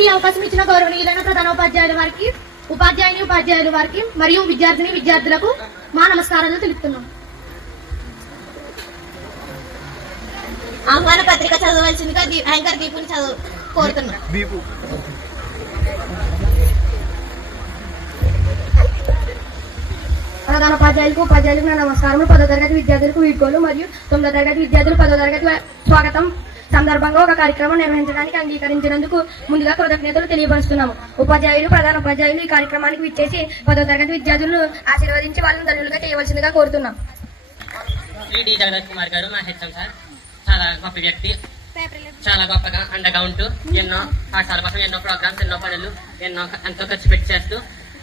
మాకు ఈ అవకాశం ఇచ్చిన గౌరవనీయులైన ప్రధానోపాధ్యాయుల వారికి, ఉపాధ్యాయులు వారికి మరియు విద్యార్థులకు మా నమస్కారాలు తెలుపుతున్నాం. ఆహ్వాన పత్రిక చదవలసిందిగా యాంకర్ దీపుని కోరుతున్నాం. ఉపాధ్యాయులకు నా నమస్కారం. 10వ తరగతి విద్యార్థులకు వీడ్కోలు మరియు 9వ తరగతి విద్యార్థులు 10వ తరగతి స్వాగతం సందర్భంగా ఒక కార్యక్రమం నిర్వహించడానికి అంగీకరించినందుకు ముందుగా కృతజ్ఞతలు తెలియపరుస్తున్నాము. ప్రధానోపాధ్యాయులు ఈ కార్యక్రమానికి విచ్చేసి 10వ తరగతి విద్యార్థులను ఆశీర్వదించి వాళ్ళని ధన్యులుగా చేయవలసిందిగా కోరుతున్నాం. కుమార్ గారు మా హెచ్ఎం సార్ చాలా గొప్ప వ్యక్తి, చాలా గొప్పగా అండగా ఉంటూ ఎన్నో పాఠశాల కోసం ఎన్నో ప్రోగ్రామ్స్, ఎన్నో పనులు ఎంతో ఖర్చు పెట్టి చేస్తూ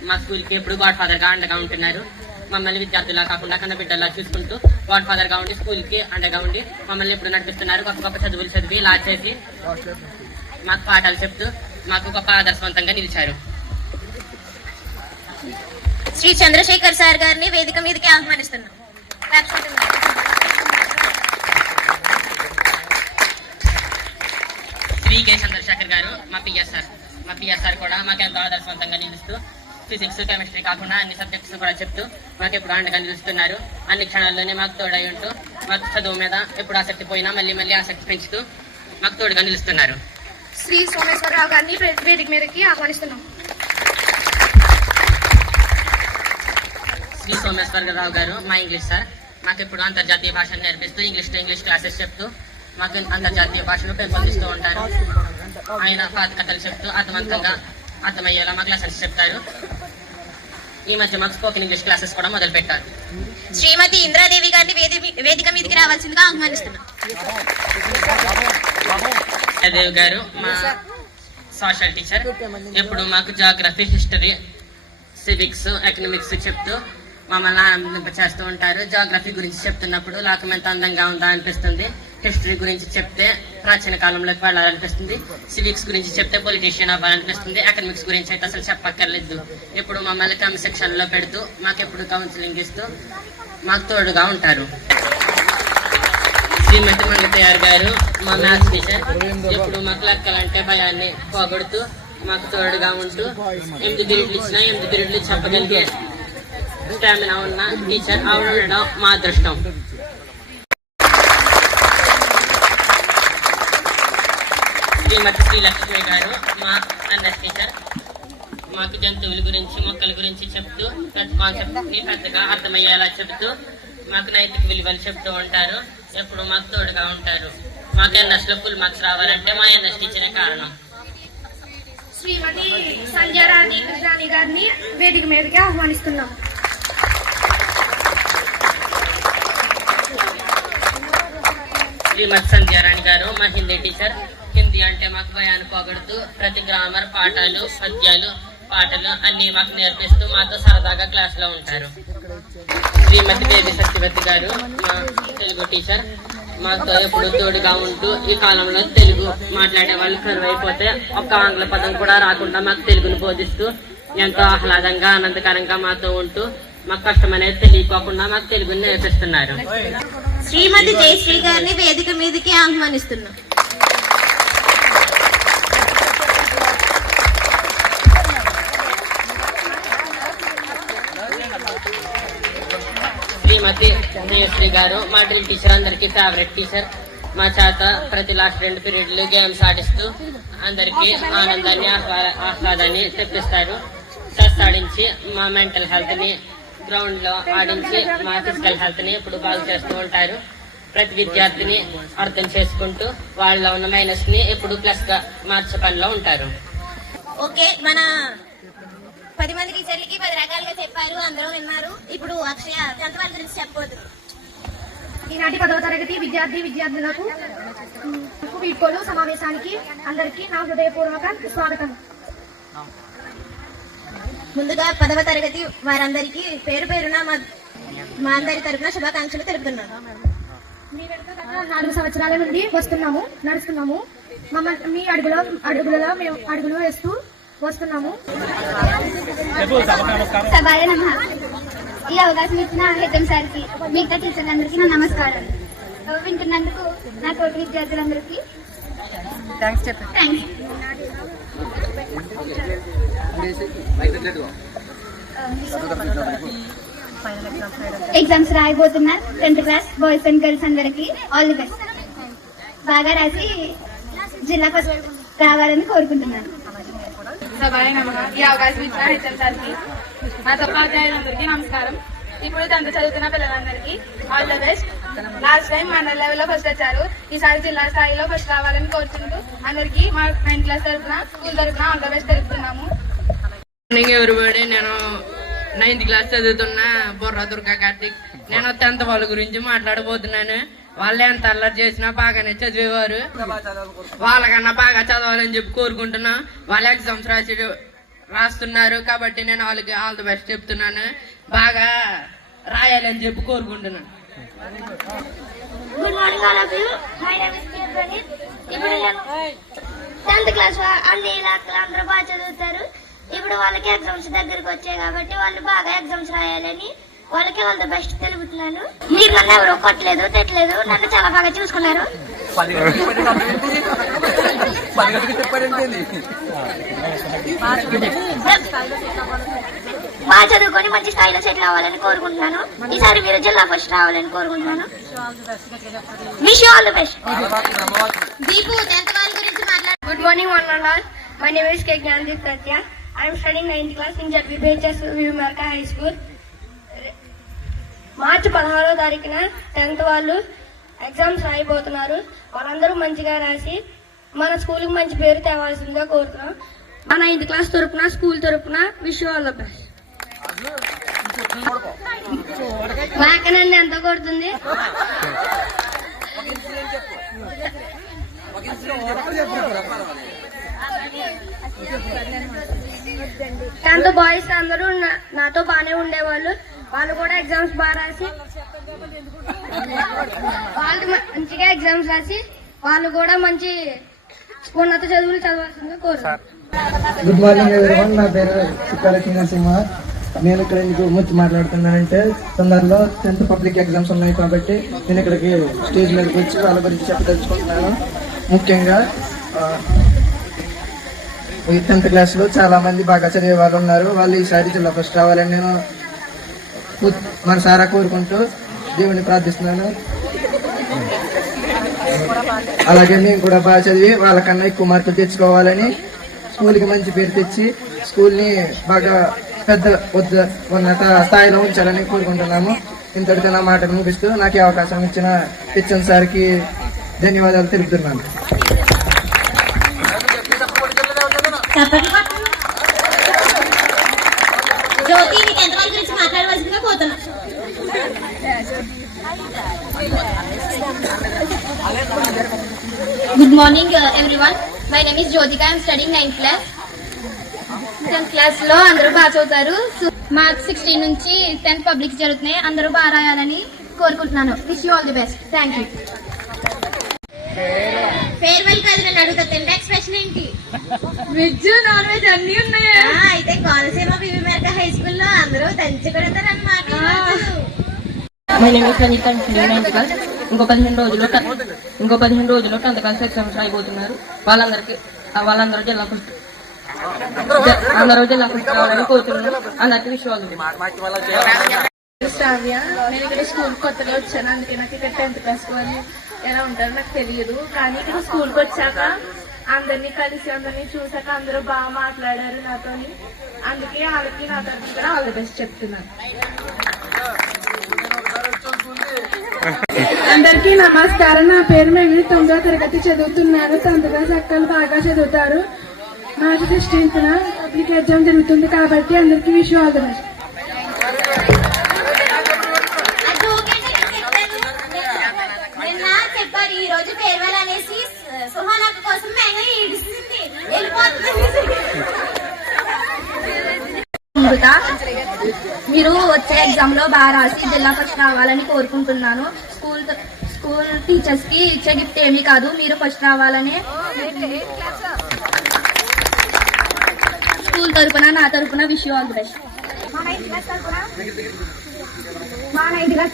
మా స్కూల్ కి ఎప్పుడు గాడ్ ఫాదర్ గా అండగా ఉంటున్నారు. మమ్మల్ని విద్యార్థులా కాకుండా కన్న బిడ్డలా చూసుకుంటూ గాడ్ ఫాదర్ గా ఉండి స్కూల్ కి అండగా ఉండి మమ్మల్ని ఎప్పుడు నడిపిస్తున్నారు. గొప్ప గొప్ప చదువులు చదివి లా చేసి మాకు పాఠాలు చెప్తూ మాకు గొప్ప ఆదర్శవంతంగా నిలిచారు. శ్రీ చంద్రశేఖర్ సార్ గారిని వేదిక మీదకి ఆహ్వానిస్తున్నాం. శ్రీ కె చంద్రశేఖర్ గారు మా పిఎస్ఆర్ కూడా మాకు ఎంతో ఆదర్శవంతంగా నిలుస్తూ ఫిజిక్స్, కెమిస్ట్రీ కాకుండా అన్ని సబ్జెక్ట్స్ కూడా చెప్తూ మాకు ఎప్పుడు అండగా నిలుస్తున్నారు. అన్ని క్షణాల్లోనే మాకు తోడై ఉంటూ మాకు చదువు మీద ఎప్పుడు ఆసక్తి పోయినా మళ్ళీ ఆసక్తి పెంచుతూ మాకు తోడుగా నిలుస్తున్నారు. శ్రీ సోమేశ్వరరావు గారిని వేదిక మీదకి ఆహ్వానిస్తున్నాం. శ్రీ సోమేశ్వరరావు గారు మా ఇంగ్లీష్ సార్. మాకు ఎప్పుడు అంతర్జాతీయ భాషను నేర్పిస్తూ ఇంగ్లీష్ టు ఇంగ్లీష్ క్లాసెస్ చెప్తూ మాకు అంతర్జాతీయ భాషను పెంపొందిస్తూ ఉంటారు. ఆయన పాత కథలు చెప్తూ అర్థమయ్యేలా మాకు లెసన్స్ చెప్తారు. ఈ మధ్య మాకు స్పోకెన్ ఇంగ్లీష్ క్లాసెస్ కూడా మొదలు పెట్టారు. శ్రీమతి ఇంద్రాదేవి గారిని వేదిక మీదకి రావాల్సిందిగా ఆహ్వానిస్తున్నాం. దేవి గారు మా సోషల్ టీచర్. ఎప్పుడు మాకు జాగ్రఫీ, హిస్టరీ, సివిక్స్, ఎకనామిక్స్ చెప్తూ మమ్మల్ని ఆనందింపచేస్తూ ఉంటారు. జాగ్రఫీ గురించి చెప్తున్నప్పుడు లోకం ఎంత అందంగా ఉందా అనిపిస్తుంది. హిస్టరీ గురించి చెప్తే ప్రాచీన కాలంలోకి వెళ్ళాలనిపిస్తుంది. సివిక్స్ గురించి చెప్తే పొలిటీషియన్ అవ్వాలనిపిస్తుంది. ఎకనామిక్స్ గురించి అయితే అసలు చెప్పక్కర్లేదు. ఎప్పుడు మమ్మల్ని క్రమశిక్షణ లో పెడుతూ మాకు ఎప్పుడు కౌన్సిలింగ్ ఇస్తూ మాకు తోడుగా ఉంటారు. శ్రీమతి మంగతయ్యారు గారు మా మ్యాథ్స్ టీచర్. ఎప్పుడు మాకు లెక్కలంటే భయాన్ని పోగొడుతూ మాకు తోడుగా ఉంటూ 8 పీరియడ్లు ఇచ్చినా 8 పీరియడ్లు చెప్పగలిగే స్టామినా ఉన్న టీచర్ ఆవిడ ఉండడం మా అదృష్టం. శ్రీమతి శ్రీలక్ష్మి గారు మా ఎన్ఎస్ టీచర్. మాకు జంతువుల గురించి, మొక్కల గురించి చెప్తూ కాన్సెప్ట్ ని పెద్దగా అర్థమయ్యేలా చెప్తూ మాకు నైతిక విలువలు చెప్తూ ఉంటారు. ఎప్పుడు మాకు తోడుగా ఉంటారు. మాకు ఎన్ఎస్ లో ఫుల్ మార్క్స్ రావాలంటే మా ఎన్ఎస్ టీచరే కారణం. శ్రీమతి సంధ్యారాణి గారిని వేదిక మీదకి ఆహ్వానిస్తున్నాం. శ్రీమతి సంధ్యారాణి గారు మా హిందీ టీచర్. హిందీ అంటే మాకు భయాన్ని పోగొడుతూ ప్రతి గ్రామర్, పాఠాలు, పద్యాలు, పాటలు అన్ని మాకు నేర్పిస్తూ మాతో సరదాగా క్లాస్ లో ఉంటారు. శ్రీమతి దేవి సత్యవతి గారు మా తెలుగు టీచర్. మాతో ఎప్పుడు తోడుగా ఉంటూ ఈ కాలంలో తెలుగు మాట్లాడే వాళ్ళు కరువైపోతే ఒక్క ఆంగ్ల పదం కూడా రాకుండా మాకు తెలుగును బోధిస్తూ ఎంతో ఆహ్లాదంగా, ఆనందకరంగా మాతో ఉంటూ మాకు కష్టం అనేది తెలియకోకుండా మాకు తెలుగుని నేర్పిస్తున్నారు. శ్రీమతి జయశ్రీ గారిని వేదిక మీదకి ఆహ్వానిస్తున్నాం. శ్రీమతి జయశ్రీ గారు మా డ్రిల్ టీచర్, అందరికీ ఫేవరెట్ టీచర్. మా చేత ప్రతి లాస్ట్ 2 పీరియడ్లు గేమ్స్ ఆడిస్తూ అందరికీ ఆనందాన్ని, ఆహ్లాదాన్ని తెప్పిస్తారు. స్ట్రెస్ ఆడించి మా మెంటల్ హెల్త్ ని గ్రౌండ్ లో ఆడించి మా ఫిజికల్ హెల్త్ ని ఎప్పుడు బాగు చేస్తూ ఉంటారు. ప్రతి విద్యార్థిని అర్థం చేసుకుంటూ వాళ్ళలో ఉన్న మైనస్ ని ఎప్పుడు ప్లస్ గా మార్చే పనిలో ఉంటారు. ఓకే, మన 10 మంది టీచర్లకి 10 రకాలుగా చెప్పారు, అందరూ విన్నారు. ఇప్పుడు అక్షయ 10th వాళ్ళ గురించి చెప్పబోతుంది. ఈనాటి 10వ తరగతి విద్యార్థులకు వీడ్కోలు సమావేశానికి అందరికీ నా హృదయపూర్వక స్వాగతం. ముందుగా 10వ తరగతి వారందరికీ పేరు పేరున మా అందరి తరఫున శుభాకాంక్షలు తెలుపుతున్నాను. 4 సంవత్సరాల నుండి నడుస్తున్నాము. మీ అడుగులలో మేము అడుగులు వేస్తూ వస్తున్నాము. సభాయ నమః. ఈ అవకాశం ఇచ్చిన హెచ్ఎం సార్కి, మిగతా టీచర్లందరికీ నా నమస్కారాలు. వింటున్నందుకు నా తోటి విద్యార్థులందరికీ థ్యాంక్స్. ఎగ్జామ్స్ రాయబోతున్న 10th class boys and girls అందరికి ఆల్ ది బెస్ట్. బాగా రాసి జిల్లా ఫస్ట్ రావాలని కోరుకుంటున్నాను. సభాయ నమః. ఈ అవకాశం ఇచ్చిన హెచ్ఎం సార్కి, మా ఉపాధ్యాయులందరికీ నమస్కారం. ఇప్పుడు 10th చదువుతున్న పిల్లలందరికీ all the best. Last time మండల లెవెల్లో ఫస్ట్ వచ్చారు, ఈసారి జిల్లా స్థాయిలో ఫస్ట్ రావాలని కోరుకుంటూ అందరికీ మా 9th క్లాస్ తరఫున స్కూల్ తరఫున ఆల్ ద బెస్ట్ తెలుపుతున్నాము. ఎవరిబడి నేను 9th క్లాస్ చదువుతున్న బుర్రా దుర్గా కార్తిక్. నేను 10th వాళ్ళ గురించి మాట్లాడబోతున్నాను. వాళ్ళు ఎంత అల్లరి చేసినా బాగానే చదివేవారు. వాళ్ళకన్నా బాగా చదవాలని చెప్పి కోరుకుంటున్నా. వాళ్ళు ఎగ్జామ్స్ రాస్తున్నారు కాబట్టి నేను వాళ్ళకి ఆల్ ది బెస్ట్ చెప్తున్నాను. బాగా రాయాలని చెప్పి కోరుకుంటున్నాను. Good morning all of you. My name is Praneeth. ఇప్పుడు నేను 10th క్లాస్ అన్ని ఇలాకాలు అందరూ బాగా చదువుతారు. ఇప్పుడు వాళ్ళకి ఎగ్జామ్స్ దగ్గరకు వచ్చాయి కాబట్టి వాళ్ళు బాగా ఎగ్జామ్స్ రాయాలని వాళ్ళకి ఆల్ ద బెస్ట్ తెలుపుతున్నాను. మీరు నన్ను ఎవరు కొట్టలేదు తిట్టలేదు, నన్ను చాలా బాగా చూసుకున్నారు. బాగా చదువుకొని మంచి స్థాయిలో సెటిల్ అవ్వాలని కోరుకుంటున్నాను. ఈసారి మీరు జిల్లా ఫస్ట్ రావాలని కోరుకుంటున్నాను. Wish you all the best. Deepu 10th వాళ్ళ గురించి మాట్లాడు. Good morning, one and all. My name is K. Gyandeep Satya. I am studying 9th class in JBHS Vimarka High School. మార్చి 16వ తారీఖున 10th వాళ్ళు ఎగ్జామ్స్ రాయబోతున్నారు. వాళ్ళందరూ మంచిగా రాసి మన స్కూల్కి మంచి పేరు తేవాల్సిందిగా కోరుతున్నాం. మన 9th క్లాస్ తరపున స్కూల్ తరపున wish you all the best. వాకనండి ఎంత కొడుతుంది? 10th బాయ్స్ అందరూ నాతో బాగానే ఉండేవాళ్ళు. వాళ్ళు కూడా ఎగ్జామ్స్ బాగా రాసి వాళ్ళు మంచిగా ఎగ్జామ్స్ రాసి వాళ్ళు కూడా మంచి ఉన్నత చదువులు చదవాల్సిందిగా కోరుతున్నాను. Good morning everyone. నా పేరు చిక్కాలక్ష్మి నరసింహ. నేను ఇక్కడ ఎందుకు గురించి మాట్లాడుతున్నానంటే తొందరలో 10th పబ్లిక్ ఎగ్జామ్స్ ఉన్నాయి కాబట్టి నేను ఇక్కడికి స్టేజ్ మీదకి వచ్చి వాళ్ళ గురించి చెప్పదలుచుకుంటున్నాను. ముఖ్యంగా ఈ 10th క్లాస్లో చాలా మంది బాగా చదివే వాళ్ళు ఉన్నారు. వాళ్ళు ఈసారి జిల్లా ఫస్ట్ రావాలని నేను మనసారా కోరుకుంటూ దేవుడిని ప్రార్థిస్తున్నాను. అలాగే మేము కూడా బాగా చదివి వాళ్ళకన్నా ఎక్కువ మార్కులు తెచ్చుకోవాలని, స్కూల్కి మంచి పేరు తెచ్చి స్కూల్ని బాగా పెద్ద ఉన్నత స్థాయిలో ఉంచాలని కోరుకుంటున్నాము. ఇంతటితో నా మాటను ముగిస్తూ నాకు ఈ అవకాశం ఇచ్చిన హెచ్ఎం సార్కి ధన్యవాదాలు తెలుపుతున్నాను. జ్యోతి 10th వాళ్ళ గురించి మాట్లాడవలసిందిగా కోరుతున్నాను. Good morning everyone. My name is Jyotika. I am studying 9th class. 10th class లో అందరూ బాగా చదువుతారు. మార్చ్ 16 నుంచి 10th పబ్లిక్ జరుగుతున్నాయి. అందరూ బాగా రాయాలని కోరుకుంటున్నాను. Wish you all the best. Thank you. Farewell కాదు నన్ను అడుగుతా. నెక్స్ట్ క్వశ్చన్ ఏంటి? వెజ్ నాన్ వెజ్ అన్ని ఉన్నాయా? అయితే కోనసీమ వివిమేరక హై స్కూల్లో అందరూ దంచి కొడతారన్నమాట. My name is Rajith. Ninth class. ఇంకో 15 రోజుల్లో 10th క్లాస్ ఎగ్జామ్స్ రాయబోతున్నారు. వాళ్ళందరూ జిల్లా ఫస్ట్ రావాలని కోరుతున్నాను. అందరికీ విషయాలు. శ్రావ్య. నేను ఇక్కడ స్కూల్ కొత్తగా వచ్చాను, అందుకే నాకు ఇక్కడ 10th క్లాస్ వాళ్ళు ఎలా ఉంటారో నాకు తెలియదు. కానీ ఇక్కడ స్కూల్కి వచ్చాక అందరినీ కలిసి అందరినీ చూసాక అందరూ బాగా మాట్లాడారు నాతోని. అందుకే వాళ్ళకి నా తరఫున కూడా ఆల్ ది బెస్ట్ చెప్తున్నాను. అందరికీ నమస్కారం. నా పేరు మేఘని. 9వ తరగతి చదువుతున్నాను. 10th క్లాస్ అక్కలు బాగా చదువుతారు. మార్చి 16న పబ్లిక్ ఎగ్జామ్ జరుగుతుంది కాబట్టి అందరికీ wish you all the best. నిన్న చెప్పారు ఈ రోజు ఫేర్వెల్ అనేసి సుహానా కోసం మేఘ ఏడుస్తుంది, వెళ్ళిపోతుంది. మీరు వచ్చే ఎగ్జామ్ లో బాగా రాసి జిల్లా ఫస్ట్ రావాలని కోరుకుంటున్నాను. స్కూల్ టీచర్స్ కి ఇచ్చే గిఫ్ట్ ఏమీ కాదు, మీరు ఫస్ట్ రావాలని స్కూల్ తరపున నా తరపున wish you all the best. మా 9th క్లాస్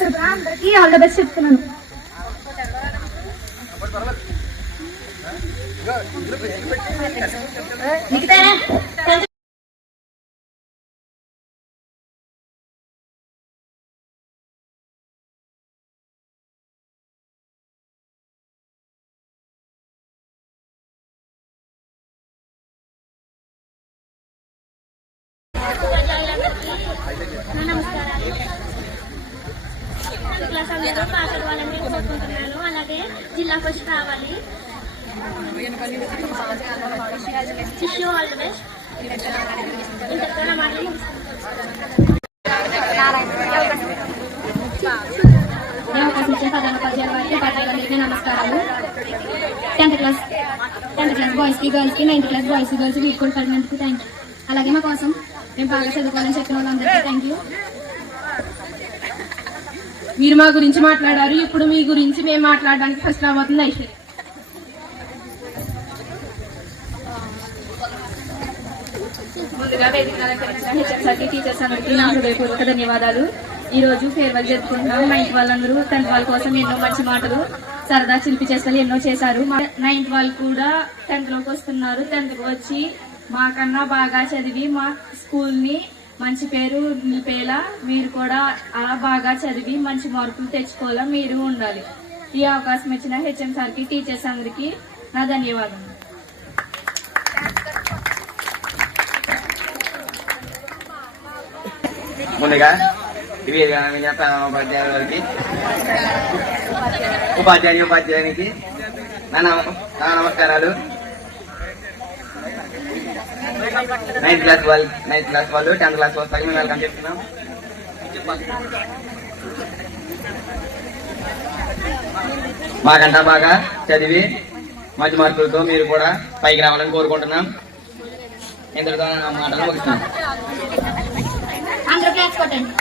తరపున అందరికీ ఆల్ ద బెస్ట్ చెప్తున్నాను. మిగతారా నమస్కారాలు. క్లాస్ అందరూ పాస్ అవ్వాలని కోరుకుంటున్నాను. అలాగే జిల్లా ఫస్ట్ రావాలి. Wish you all the best. ఇంతటితో నా మాటలు ముగిస్తున్నాను. అవకాశం ఇచ్చిన ప్రధాన ఉపాధ్యాయుల వారికి ఉపాధ్యాయులందరికీ నమస్కారాలు. 10th క్లాస్ బాయ్స్ కి గర్ల్స్ కి 9th క్లాస్ బాయ్స్ గర్ల్స్ వీడ్కోలు పడినందుకు థ్యాంక్ యూ. అలాగే మా కోసం మేము బాగా చదువుకోవాలని చెప్పిన వాళ్ళందరికీ థ్యాంక్ యూ. మీరు మా గురించి మాట్లాడారు. ఇప్పుడు మీ గురించి మేము మాట్లాడడానికి ఫస్ట్ రాబోతుంది ఐశ్వర్య. ముందుగా వేదిక అలంకరించిన హెచ్ఎంసార్టీ టీచర్స్ అందరికీ నా హృదయపూర్వక ధన్యవాదాలు. ఈ రోజు ఫేర్వెల్ జరుపుకుంటున్నాం. 9th వాళ్ళందరూ 10th వాళ్ళ కోసం ఎన్నో మంచి మాటలు సరదా చిలిపి చేష్టలు ఎన్నో చేశారు. 9th వాళ్ళు కూడా 10th లోకి వస్తున్నారు. 10th కి వచ్చి మాకన్నా బాగా చదివి మా స్కూల్ ని మంచి పేరు నిలిపేలా మీరు కూడా అలా బాగా చదివి మంచి మార్కులు తెచ్చుకోవాలా మీరు ఉండాలి. ఈ అవకాశం ఇచ్చిన హెచ్ఎం సార్కి టీచర్స్ అందరికీ నా ధన్యవాదాలు. ముందుగా ఇవి ఉపాధ్యాయునికి నా నమస్కారాలు. 9th క్లాస్ వాళ్ళు 10th క్లాస్ వాళ్ళకి మేము వెల్కమ్ చెప్తున్నాం. మాకంటా బాగా చదివి మంచి మార్కులతో మీరు కూడా పైకి రావాలని కోరుకుంటున్నాం. ఇంతటితో నా మాటలు ముగిస్తున్నాం. అందరూ క్లాస్ కొట్టండి.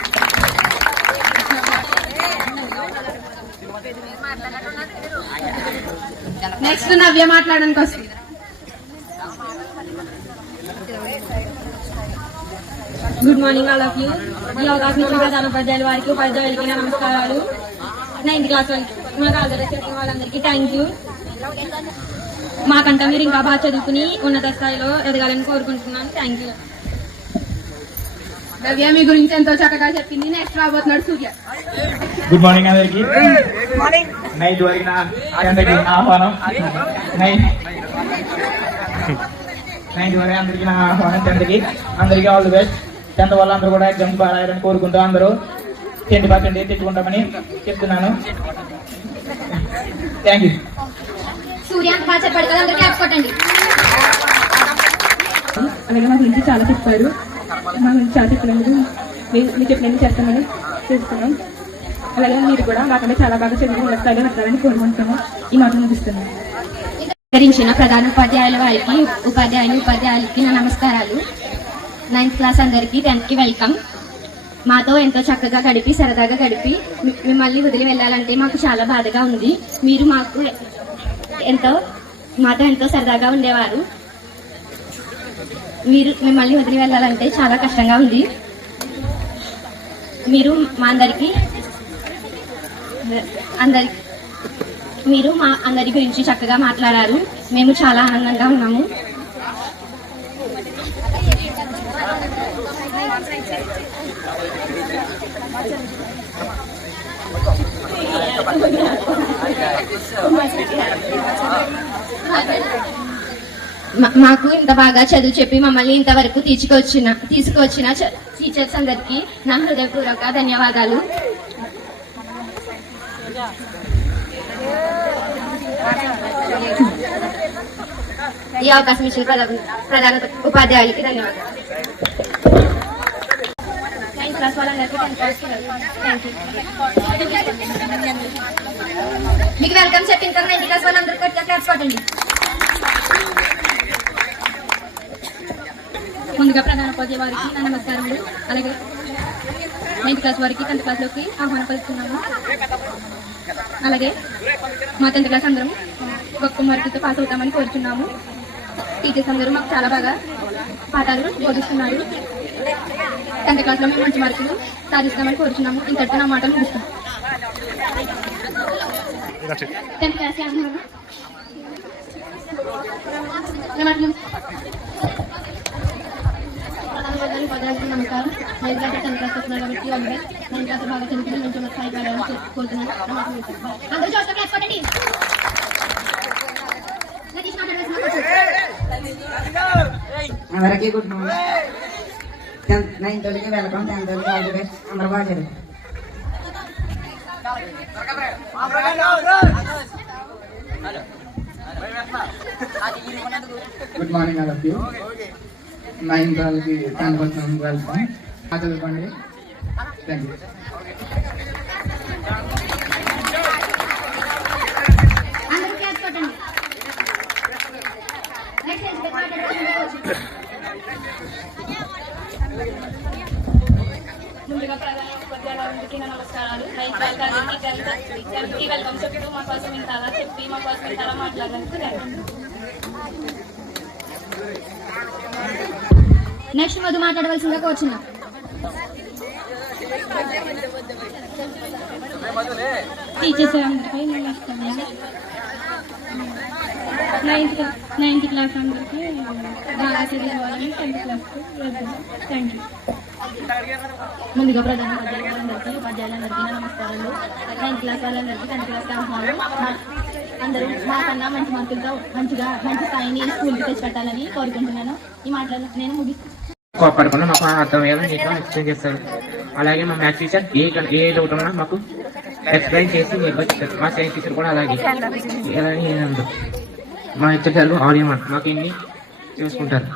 నెక్స్ట్ నవ్య మాట్లాడడానికి వస్తుంది. Good morning all of you. ఈ అవకాశం ఇచ్చిన ప్రధాన ఉపాధ్యాయుల వారికి ఉపాధ్యాయులకి నా నమస్కారాలు. 9th క్లాస్ వాళ్ళకి మాకు ఆల్రెడీ చెప్పిన వాళ్ళందరికీ థ్యాంక్ యూ. మాకంటా మీరు ఇంకా బాగా చదువుకుని ఉన్నత స్థాయిలో ఎదగాలని కోరుకుంటున్నాను. Thank you. నవ్య మీ గురించి ఎంతో చక్కగా చెప్పింది. నెక్స్ట్ రాబోతున్నాడు సూర్య. గుడ్ మార్నింగ్ అందరికి. 9th వరకు నా ఆహ్వానం. 9th వరకు అందరికి నా ఆహ్వానం. 10th కి అందరికీ ఆల్ ది బెస్ట్. 10th వాళ్ళందరూ కూడా ఎగ్జామ్స్ బాగా రాయాలని కోరుకుంటూ అందరూ 10% తెచ్చుకుంటామని చెప్తున్నాను. Thank you. సూర్య బాగా చెప్పాడు కదా, అందరూ క్లాస్ కొట్టండి. అలాగే మా గురించి చాలా చెప్పారు. మా గురించి చాలా చెప్పినందుకు మీరు చెప్పినది చేస్తామని చేస్తున్నాం. అలాగే మీరు కూడా మాకంటే చాలా బాగా చదివి ఉన్న స్థాయిలో వెళ్తారని కోరుకుంటున్నాము. ఈ మాటలు ముగిస్తున్నాం. ధరించిన ప్రధాన ఉపాధ్యాయుల వారికి ఉపాధ్యాయులకి నా నమస్కారాలు. 9th క్లాస్ అందరికీ 10th కి వెల్కమ్. మాతో ఎంతో చక్కగా గడిపి సరదాగా గడిపి మిమ్మల్ని వదిలి వెళ్ళాలంటే మాకు చాలా బాధగా ఉంది. మీరు మాతో ఎంతో సరదాగా ఉండేవారు. మీరు మిమ్మల్ని వదిలి వెళ్ళాలంటే చాలా కష్టంగా ఉంది. మీరు మా అందరి గురించి చక్కగా మాట్లాడారు. మేము చాలా ఆనందంగా ఉన్నాము. మాకు ఇంత బాగా చదువు చెప్పి మమ్మల్ని ఇంతవరకు తీసుకొచ్చిన టీచర్స్ అందరికీ నా హృదయపూర్వక ధన్యవాదాలు. ఈ అవకాశం ఇచ్చిన ప్రధాన ఉపాధ్యాయులకి ధన్యవాదాలు. 9th క్లాస్ వాళ్ళందరికీ 10th క్లాస్ థ్యాంక్ యూ. మీకు వెల్కమ్ చెప్పిన కదా 9th క్లాస్ వాళ్ళందరికీ క్లాస్ కొట్టండి. ముందుగా ప్రధాన ఉపాధ్యాయ వారికి నా నమస్కారములు. అలాగే 9th క్లాస్ వారికి 10th క్లాస్లోకి ఆహ్వానం పలుకుతున్నాము. అలాగే మా 10th క్లాస్ అందరం గొప్ప మార్కులతో పాస్ అవుతామని కోరుతున్నాము. టీచర్స్ అందరూ మాకు చాలా బాగా పాఠాలు బోధిస్తున్నారు. 10th క్లాస్లో మేము మంచి మార్కులు సాధిస్తామని కోరుతున్నాము. ఇంతటితో నా మాటలు ముగిస్తాం. 10th క్లాస్ నమస్కారం. 9th క్లాస్ 10th క్లాస్ వస్తున్నారు కాబట్టి వాళ్ళు 9th క్లాస్ బాగా చదువుకుని మంచి స్థాయికి వెళ్ళాలని కోరుతున్నాను. అందరూ చూస్తే క్లాసుకోండి. అందరికీ గుడ్ మార్నింగ్. 9th వాళ్ళకి వెల్కమ్, 10th వాళ్ళకి ఆల్ ది బెస్ట్. అందరూ బాగా చదువు. Good morning all of you. 9th వాళ్ళకి 10th వచ్చిన వెల్కమ్. చదువుకోండి. Thank you. అందరూ క్లాసుకోండి. ముందుగా ప్రధాన ఉపాధ్యాయులందరికీ నా నమస్కారాలు. 9th వాళ్ళకి వెల్కమ్ చెప్తూ మా కోసం ఇంతలా చెప్పి మా కోసం ఇంతలా మాట్లాడడానికి నెక్స్ట్ మధు మాట్లాడవలసిందిగా కోరుచున్నా. టీచర్స్ అందరికీ నమస్కారం. 9th క్లాస్ అందరికీ బాగా చదివాలని 10th క్లాస్కి వెళ్తున్నాం. Thank you. ముందుగా ప్రధాన ఉపాధ్యాయులందరికీ నమస్కారాలు. 9th క్లాస్ వాళ్ళందరికీ 10th క్లాస్ ఆహ్వానం. అందరూ మాకన్నా మంచి మార్కులతో మంచి స్థాయిని స్కూల్కి తెచ్చిపెట్టాలని కోరుకుంటున్నాను. ఈ మాటలు నేను ముగిస్తాను. కోపడకుండా మాకు అర్థమయ్యేలా నీట్గా ఎక్స్ప్లెయిన్ చేస్తారు. అలాగే మా మ్యాథ్స్ టీచర్ ఏ డౌట్ ఉన్నా మాకు ఎక్స్ప్లెయిన్ చేసి నేర్పిస్తారు. మా సైన్స్ టీచర్ కూడా అలాగే మా హెచ్ఆర్లు ఆడియో మాకు ఇన్ని చూసుకుంటారు.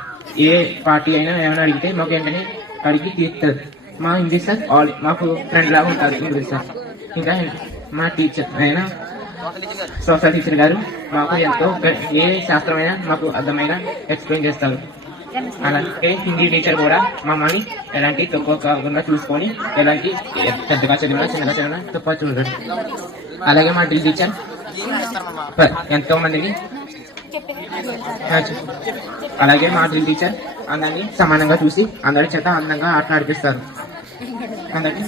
ఏ పార్టీ అయినా ఏమైనా అడిగితే మాకు వెంటనే అడిగి తీస్తారు. మా ఇంగ్లీష్ సార్ మాకు ఫ్రెండ్ లాగా ఉంటారు ఇంగ్లీష్ సార్. ఇంకా మా టీచర్ అయినా సోషల్ టీచర్ గారు మాకు ఎంతో ఏ శాస్త్రమైనా మాకు అర్థమైన ఎక్స్ప్లెయిన్ చేస్తారు. అలాగే హిందీ టీచర్ కూడా మమ్మల్ని ఎలాంటి తక్కువ కాకుండా చూసుకొని ఎలాంటి పెద్దగా చదివినా చిన్నగా చదివినా తక్కువ చూడరు. అలాగే మా డ్రిల్ టీచర్ ఎంతో మందిని అలాగే మా డ్రిల్ టీచర్ అందరినీ సమానంగా చూసి అందరి చేత అందంగా ఆట నడిపిస్తారు. అందరినీ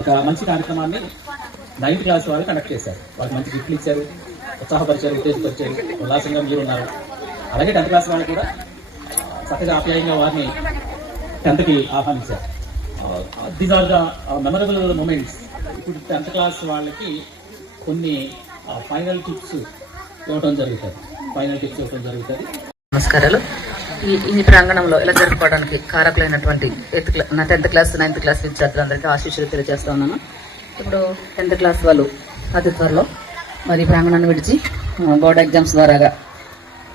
ఒక మంచి కార్యక్రమాన్ని 9th క్లాస్ వాళ్ళు కండక్ట్ చేశారు. వాళ్ళకి మంచి గిఫ్ట్లు ఇచ్చారు, ఉత్సాహపరిచారు, ఉత్తేజపరిచారు, ఉల్లాసంగా మీరు ఉన్నారు. అలాగే 10th క్లాస్ వాళ్ళు కూడా చక్కగా ఆప్యాయంగా వారిని 10th కి ఆహ్వానించారు. These are the memorable moments. ఇప్పుడు 10th క్లాస్ వాళ్ళకి కొన్ని ఫైనల్ టిప్స్ ఇవ్వటం జరుగుతుంది. నమస్కారాలు. ఈ ప్రాంగణంలో ఇలా జరుపుకోవడానికి కారకులైనటువంటి 10th క్లాస్ 9th క్లాస్ విద్యార్థులందరికీ ఆశీస్సులు తెలియజేస్తా ఉన్నాను. ఇప్పుడు 10th క్లాస్ వాళ్ళు అతి త్వరలో మరి ప్రాంగణాన్ని విడిచి బోర్డ్ ఎగ్జామ్స్ ద్వారా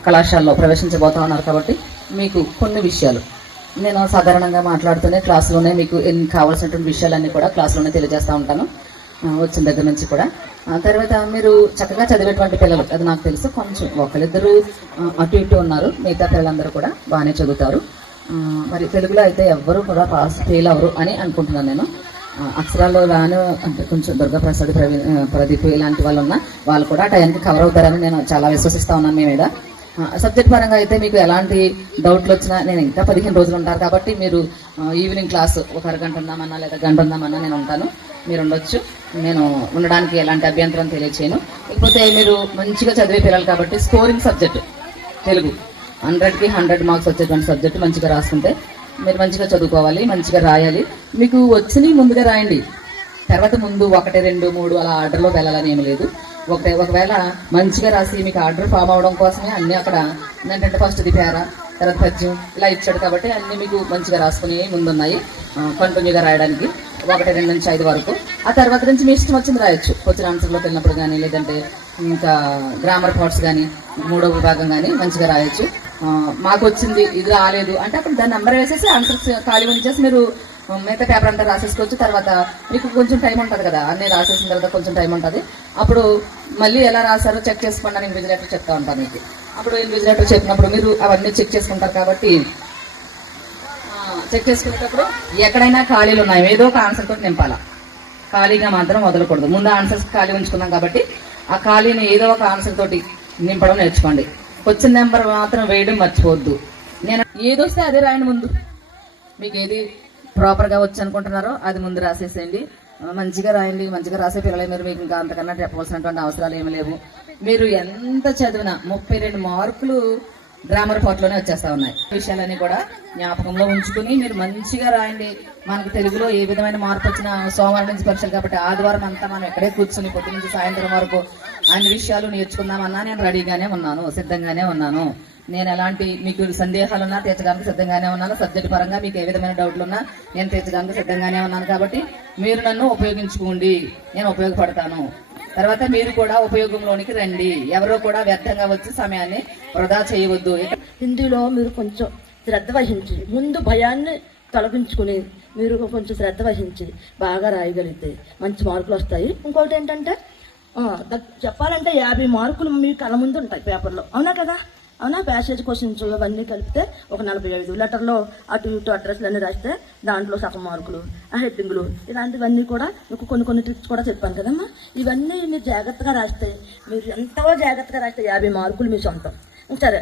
కళాశాలలో ప్రవేశించబోతా ఉన్నారు. కాబట్టి మీకు కొన్ని విషయాలు నేను సాధారణంగా మాట్లాడుతూనే క్లాసులోనే మీకు కావాల్సినటువంటి విషయాలన్నీ కూడా క్లాసులోనే తెలియజేస్తూ ఉంటాను వచ్చిన దగ్గర నుంచి కూడా. తర్వాత మీరు చక్కగా చదివేటువంటి పిల్లలు, అది నాకు తెలుసు. కొంచెం ఒకరిద్దరు అటు ఇటు ఉన్నారు, మిగతా పిల్లలందరూ కూడా బాగానే చదువుతారు. మరి తెలుగులో అయితే ఎవ్వరూ కూడా ఫెయిల్ అవ్వరు అని అనుకుంటున్నాను నేను. అక్షరాల్లో రాను అంటే కొంచెం దుర్గాప్రసాద్, ప్రదీప్ ఇలాంటి వాళ్ళు ఉన్నా వాళ్ళు కూడా టైంకి కవర్ అవుతారని నేను చాలా విశ్వసిస్తా ఉన్నాను మీ మీద. సబ్జెక్ట్ పరంగా అయితే మీకు ఎలాంటి డౌట్లు వచ్చినా నేను ఇంకా 15 రోజులు ఉంటారు కాబట్టి మీరు ఈవినింగ్ క్లాస్ ఒక అరగంట ఉందామన్నా లేదా గంట ఉందామన్నా నేను ఉంటాను, మీరు ఉండొచ్చు. నేను ఉండడానికి ఎలాంటి అభ్యంతరం తెలియచేయను. ఇకపోతే మీరు మంచిగా చదివే పిల్లలు కాబట్టి స్కోరింగ్ సబ్జెక్ట్ తెలుగు 100కి 100 మార్క్స్ వచ్చేటువంటి సబ్జెక్ట్ మంచిగా రాసుకుంటే మీరు మంచిగా చదువుకోవాలి, మంచిగా రాయాలి. మీకు వచ్చినవి ముందుగా రాయండి, తర్వాత ముందు 1, 2, 3 అలా ఆర్డర్లో వెళ్ళాలని ఏమి లేదు. ఒకవేళ మంచిగా రాసి మీకు ఆర్డర్ ఫామ్ అవడం కోసమే అన్ని అక్కడ ఏంటంటే ఫస్ట్ ది పేర, తర్వాత పద్యం ఇలా ఇచ్చాడు కాబట్టి అన్ని మీకు మంచిగా రాసుకుని ముందున్నాయి కంటిన్యూగా రాయడానికి 1, 2 నుంచి 5 వరకు. ఆ తర్వాత నుంచి మీ ఇష్టం వచ్చింది రాయొచ్చు. క్వశ్చన్ ఆన్సర్లోకి వెళ్ళినప్పుడు కానీ, లేదంటే ఇంకా గ్రామర్ పార్ట్స్ కానీ 3వ విభాగం కానీ మంచిగా రాయొచ్చు. మాకు వచ్చింది ఇది రాలేదు అంటే అప్పుడు దాన్ని నెంబర్ వేసేసి ఆన్సర్స్ ఖాళీ ఉంచేసి మీరు మిగతా పేపర్ అంతా రాసేసుకోవచ్చు. తర్వాత మీకు కొంచెం టైం ఉంటుంది కదా, అన్నీ రాసేసిన తర్వాత కొంచెం టైం ఉంటుంది. అప్పుడు మళ్ళీ ఎలా రాశారో చెక్ చేసుకోండి అని ఇన్విజిలేటర్ చెప్తా ఉంటాను మీకు. అప్పుడు ఇన్విజిలేటర్ చెప్పినప్పుడు మీరు అవన్నీ చెక్ చేసుకుంటారు కాబట్టి చెక్ చేసుకునేటప్పుడు ఎక్కడైనా ఖాళీలు ఉన్నాయి ఏదో ఒక ఆన్సర్ తోటి నింపాలా, ఖాళీగా మాత్రం వదలకూడదు. ముందు ఆన్సర్స్ ఖాళీ ఉంచుకున్నాం కాబట్టి ఆ ఖాళీని ఏదో ఒక ఆన్సర్ తోటి నింపడం నేర్చుకోండి. క్వశ్చన్ నెంబర్ మాత్రం వేయడం మర్చిపోవద్దు. నేను ఏదొస్తే అదే రాయండి. ముందు మీకు ఏది ప్రాపర్గా వచ్చి అనుకుంటున్నారో అది ముందు రాసేసేయండి. మంచిగా రాయండి. మంచిగా రాసే పిల్లలే మీరు. మీకు ఇంకా అంతకన్నా చెప్పవలసినటువంటి అవసరాలు ఏమి లేవు. మీరు ఎంత చదివినా 32 మార్కులు గ్రామర్ పార్ట్లోనే వచ్చేస్తా ఉన్నాయి. విషయాలన్నీ కూడా జ్ఞాపకంలో ఉంచుకుని మీరు మంచిగా రాయండి. మనకు తెలుగులో ఏ విధమైన మార్పు వచ్చినా సోమవారం నుంచి పరీక్షలు కాబట్టి ఆదివారం అంతా మనం ఎక్కడే కూర్చుని పొద్దు నుంచి సాయంత్రం వరకు అన్ని విషయాలు నేర్చుకుందామన్నా నేను రెడీగానే ఉన్నాను, సిద్ధంగానే ఉన్నాను. నేను ఎలాంటి మీకు సందేహాలున్నా తీర్చడానికి సిద్ధంగానే ఉన్నాను. సబ్జెక్ట్ పరంగా మీకు ఏ విధమైన డౌట్లు ఉన్నా నేను తీర్చడానికి సిద్ధంగానే ఉన్నాను. కాబట్టి మీరు నన్ను ఉపయోగించుకోండి, నేను ఉపయోగపడతాను. తర్వాత మీరు కూడా ఉపయోగంలోనికి రండి. ఎవరో కూడా వ్యర్థంగా వచ్చి సమయాన్ని వృధా చేయవద్దు. హిందీలో మీరు కొంచెం శ్రద్ధ వహించి ముందు భయాన్ని తొలగించుకుని మీరు కొంచెం శ్రద్ధ వహించి బాగా రాయగలిగితే మంచి మార్కులు వస్తాయి. ఇంకొకటి ఏంటంటే చెప్పాలంటే 50 మార్కులు మీ కళ్ళ ముందు ఉంటాయి పేపర్లో. అవునా కదా? అవునా? ప్యాసేజ్ క్వశ్చన్స్ అవన్నీ కలిపితే ఒక 45 లెటర్లో అటు ఇటు అడ్రస్లు అన్నీ రాస్తే దాంట్లో సగం మార్కులు, ఆ హెడ్డింగ్లు ఇలాంటివన్నీ కూడా మీకు కొన్ని ట్రిక్స్ కూడా చెప్పాను కదమ్మా. ఇవన్నీ మీరు జాగ్రత్తగా రాస్తే, మీరు ఎంతో జాగ్రత్తగా రాస్తే 50 మార్కులు మీ సొంతం. సరే,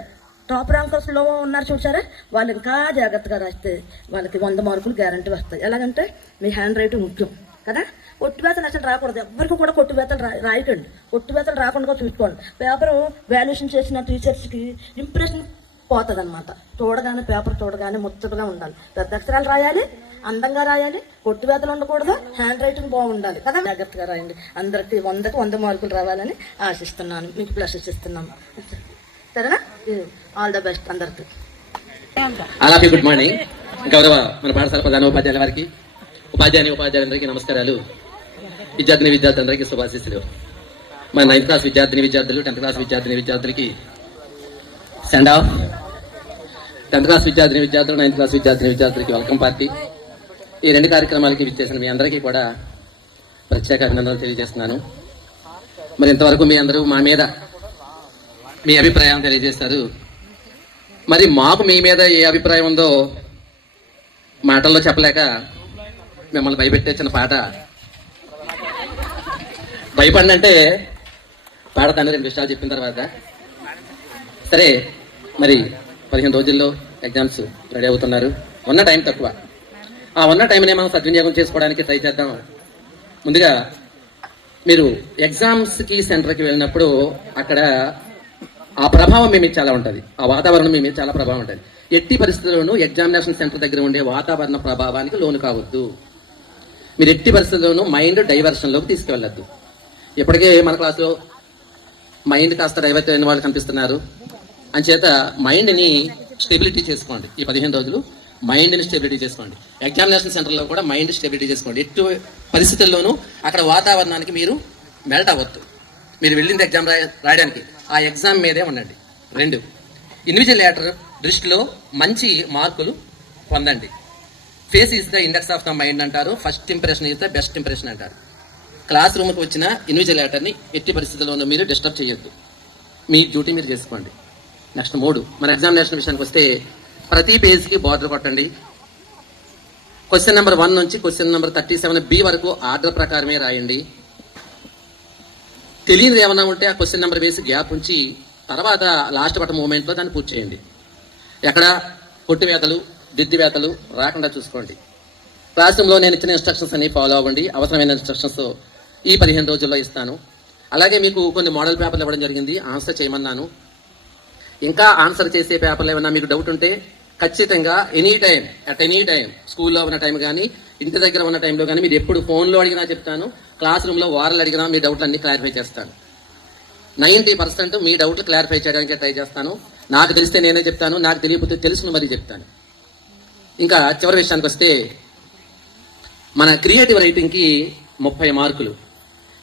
టాప్ ర్యాంకర్స్లో ఉన్నారు చూసారా, వాళ్ళు ఇంకా జాగ్రత్తగా రాస్తే వాళ్ళకి 100 మార్కులు గ్యారంటీ వస్తాయి. ఎలాగంటే మీ హ్యాండ్ రైటింగ్ ముఖ్యం కదా. కొట్టువేతలు అసలు రాకూడదు. ఎవరికి కూడా కొట్టువేతలు రాయకండి. కొట్టువేతలు రాకుండా చూసుకోండి. పేపరు వాల్యుయేషన్ చేసిన టీచర్స్కి ఇంప్రెషన్ పోతుంది అనమాట. చూడగానే పేపర్ చూడగానే ముచ్చటగా ఉండాలి. పెద్ద అక్షరాలు రాయాలి, అందంగా రాయాలి, కొట్టువేతలు ఉండకూడదు, హ్యాండ్ రైటింగ్ బాగుండాలి కదా. జాగ్రత్తగా రాయండి. అందరికి 100కి 100 మార్కులు రావాలని ఆశిస్తున్నాను. మీకు ప్లసెస్ ఇస్తున్నాము. సరేనా? ఆల్ ద బెస్ట్ అందరికి. అలాగే గుడ్ మార్నింగ్. గౌరవ మన పాఠశాల ప్రధాన ఉపాధ్యాయుల వారికి, ఉపాధ్యాయులందరికీ నమస్కారాలు. విద్యార్థులందరికీ శుభాశీస్సులు. మన 9th క్లాస్ విద్యార్థులు 10th క్లాస్ విద్యార్థులకి సెండ్ ఆఫ్. 10th క్లాస్ విద్యార్థులు 9th క్లాస్ విద్యార్థులకి వెల్కమ్ పార్టీ. ఈ 2 కార్యక్రమాలకి విచ్చేసిన మీ అందరికీ కూడా ప్రత్యేక అభినందనలు తెలియజేస్తున్నాను. మరి ఇంతవరకు మీ అందరూ మా మీద మీ అభిప్రాయం తెలియజేస్తారు. మరి మాకు మీ మీద ఏ అభిప్రాయం ఉందో మాటల్లో చెప్పలేక మిమ్మల్ని భయపెట్టేసిన పాట. భయపడిన అంటే పాడతాను 2 విషయాలు చెప్పిన తర్వాత. సరే, మరి 15 రోజుల్లో ఎగ్జామ్స్ రెడీ అవుతున్నారు. ఉన్న టైం తక్కువ. ఆ ఉన్న టైంనే మనం సద్వినియోగం చేసుకోవడానికి ట్రై చేద్దాం. ముందుగా మీరు ఎగ్జామ్స్కి సెంటర్కి వెళ్ళినప్పుడు అక్కడ ఆ ప్రభావం మీ మీద చాలా ఉంటుంది. ఆ వాతావరణం మీ మీద చాలా ప్రభావం ఉంటుంది. ఎట్టి పరిస్థితుల్లోనూ ఎగ్జామినేషన్ సెంటర్ దగ్గర ఉండే వాతావరణ ప్రభావానికి లోను కావద్దు. మీరు ఎట్టి పరిస్థితుల్లోనూ మైండ్ డైవర్షన్లోకి తీసుకువెళ్ళద్దు. ఇప్పటికే మన క్లాసులో మైండ్ కాస్త డైవర్ట్ అయిన వాళ్ళు కనిపిస్తున్నారు. అంచేత మైండ్ని స్టెబిలిటీ చేసుకోండి. ఈ 15 రోజులు మైండ్ని స్టెబిలిటీ చేసుకోండి. ఎగ్జామినేషన్ సెంటర్లో కూడా మైండ్ స్టెబిలిటీ చేసుకోండి. ఎట్టి పరిస్థితుల్లోనూ అక్కడ వాతావరణానికి మీరు మెల్ట్ అవ్వద్దు. మీరు వెళ్ళింది ఎగ్జామ్ రాయడానికి, ఆ ఎగ్జామ్ మీదే ఉండండి. 2, ఇన్విజిలేటర్ దృష్టిలో మంచి మార్కులు పొందండి. Face is the index of the mind అంటారు. First impression is the best impression అంటారు. క్లాస్ రూమ్కి వచ్చిన ఇన్విజిలేటర్ని ఎట్టి పరిస్థితుల్లోనూ మీరు డిస్టర్బ్ చేయొద్దు. మీ డ్యూటీ మీరు చేసుకోండి. నెక్స్ట్ 3, మన ఎగ్జామినేషన్ విషయానికి వస్తే ప్రతి పేజ్కి బార్డర్ కొట్టండి. క్వశ్చన్ నెంబర్ 1 నుంచి క్వశ్చన్ నెంబర్ 37B వరకు ఆర్డర్ ప్రకారమే రాయండి. తెలియదు ఏమన్నా ఉంటే ఆ క్వశ్చన్ నెంబర్ వేసి గ్యాప్ ఉంచి తర్వాత లాస్ట్ బట్ట మూమెంట్లో దాన్ని పూర్తి చేయండి. ఎక్కడ కొట్టివేతలు దిద్దివేతలు రాకుండా చూసుకోండి. క్లాస్ రూమ్లో నేను ఇచ్చిన ఇన్స్ట్రక్షన్స్ అన్ని ఫాలో అవ్వండి. అవసరమైన ఇన్స్ట్రక్షన్స్ ఈ 15 రోజుల్లో ఇస్తాను. అలాగే మీకు కొన్ని మోడల్ పేపర్లు ఇవ్వడం జరిగింది, ఆన్సర్ చేయమన్నాను. ఇంకా ఆన్సర్ చేసే పేపర్లు ఏమన్నా మీకు డౌట్ ఉంటే ఖచ్చితంగా అట్ ఎనీ టైం స్కూల్లో ఉన్న టైం కానీ ఇంటి దగ్గర ఉన్న టైంలో కానీ మీరు ఎప్పుడు ఫోన్లో అడిగినా చెప్తాను, క్లాస్ రూమ్లో వారాలు అడిగినా మీ డౌట్లు అన్ని క్లారిఫై చేస్తాను. 90% మీ డౌట్లు క్లారిఫై చేయడానికి ట్రై చేస్తాను. నాకు తెలిస్తే నేనే చెప్తాను, నాకు తెలియకపోతే తెలుసును మరీ చెప్తాను. ఇంకా చివరి విషయానికి వస్తే, మన క్రియేటివ్ రైటింగ్కి 30 మార్కులు.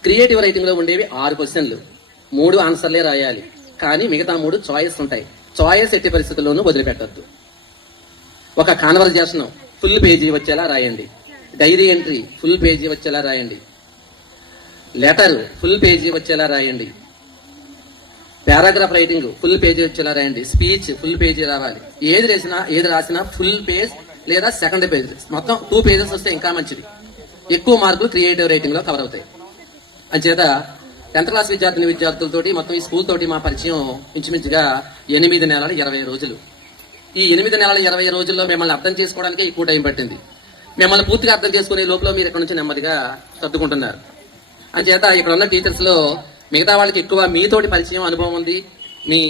క్రియేటివ్ రైటింగ్లో ఉండేవి 6 క్వశ్చన్లు, 3 ఆన్సర్లే రాయాలి. కానీ మిగతా 3 చాయిస్ ఉంటాయి. చాయిస్ ఎట్టి పరిస్థితుల్లోనూ వదిలిపెట్టద్దు. ఒక కాన్వర్జేషన్ ఫుల్ పేజీ వచ్చేలా రాయండి. డైరీ ఎంట్రీ ఫుల్ పేజీ వచ్చేలా రాయండి. లెటర్ ఫుల్ పేజీ వచ్చేలా రాయండి. పారాగ్రాఫ్ రైటింగ్ ఫుల్ పేజీ వచ్చేలా రాయండి. స్పీచ్ ఫుల్ పేజీ రావాలి. ఏది రాసినా ఫుల్ పేజ్ లేదా సెకండ్ పేజ్, మొత్తం 2 పేజెస్ వస్తే ఇంకా మంచిది. ఎక్కువ మార్కులు క్రియేటివ్ రైటింగ్ లో కవర్ అవుతాయి. అంచేత 10th క్లాస్ విద్యార్థులతోటి మొత్తం ఈ స్కూల్ తోటి మా పరిచయం ఇంచుమించుగా 8 నెలల 20 రోజులు. ఈ 8 నెలల 20 రోజుల్లో మిమ్మల్ని అర్థం చేసుకోవడానికి ఎక్కువ టైం పట్టింది. మిమ్మల్ని పూర్తిగా అర్థం చేసుకునే లోపల మీరు ఇక్కడ నుంచి నెమ్మదిగా సర్దుకుంటున్నారు. అంచేత ఇక్కడ ఉన్న టీచర్స్ లో మిగతా వాళ్ళకి ఎక్కువ మీతోటి పరిచయం, అనుభవం ఉంది. మీ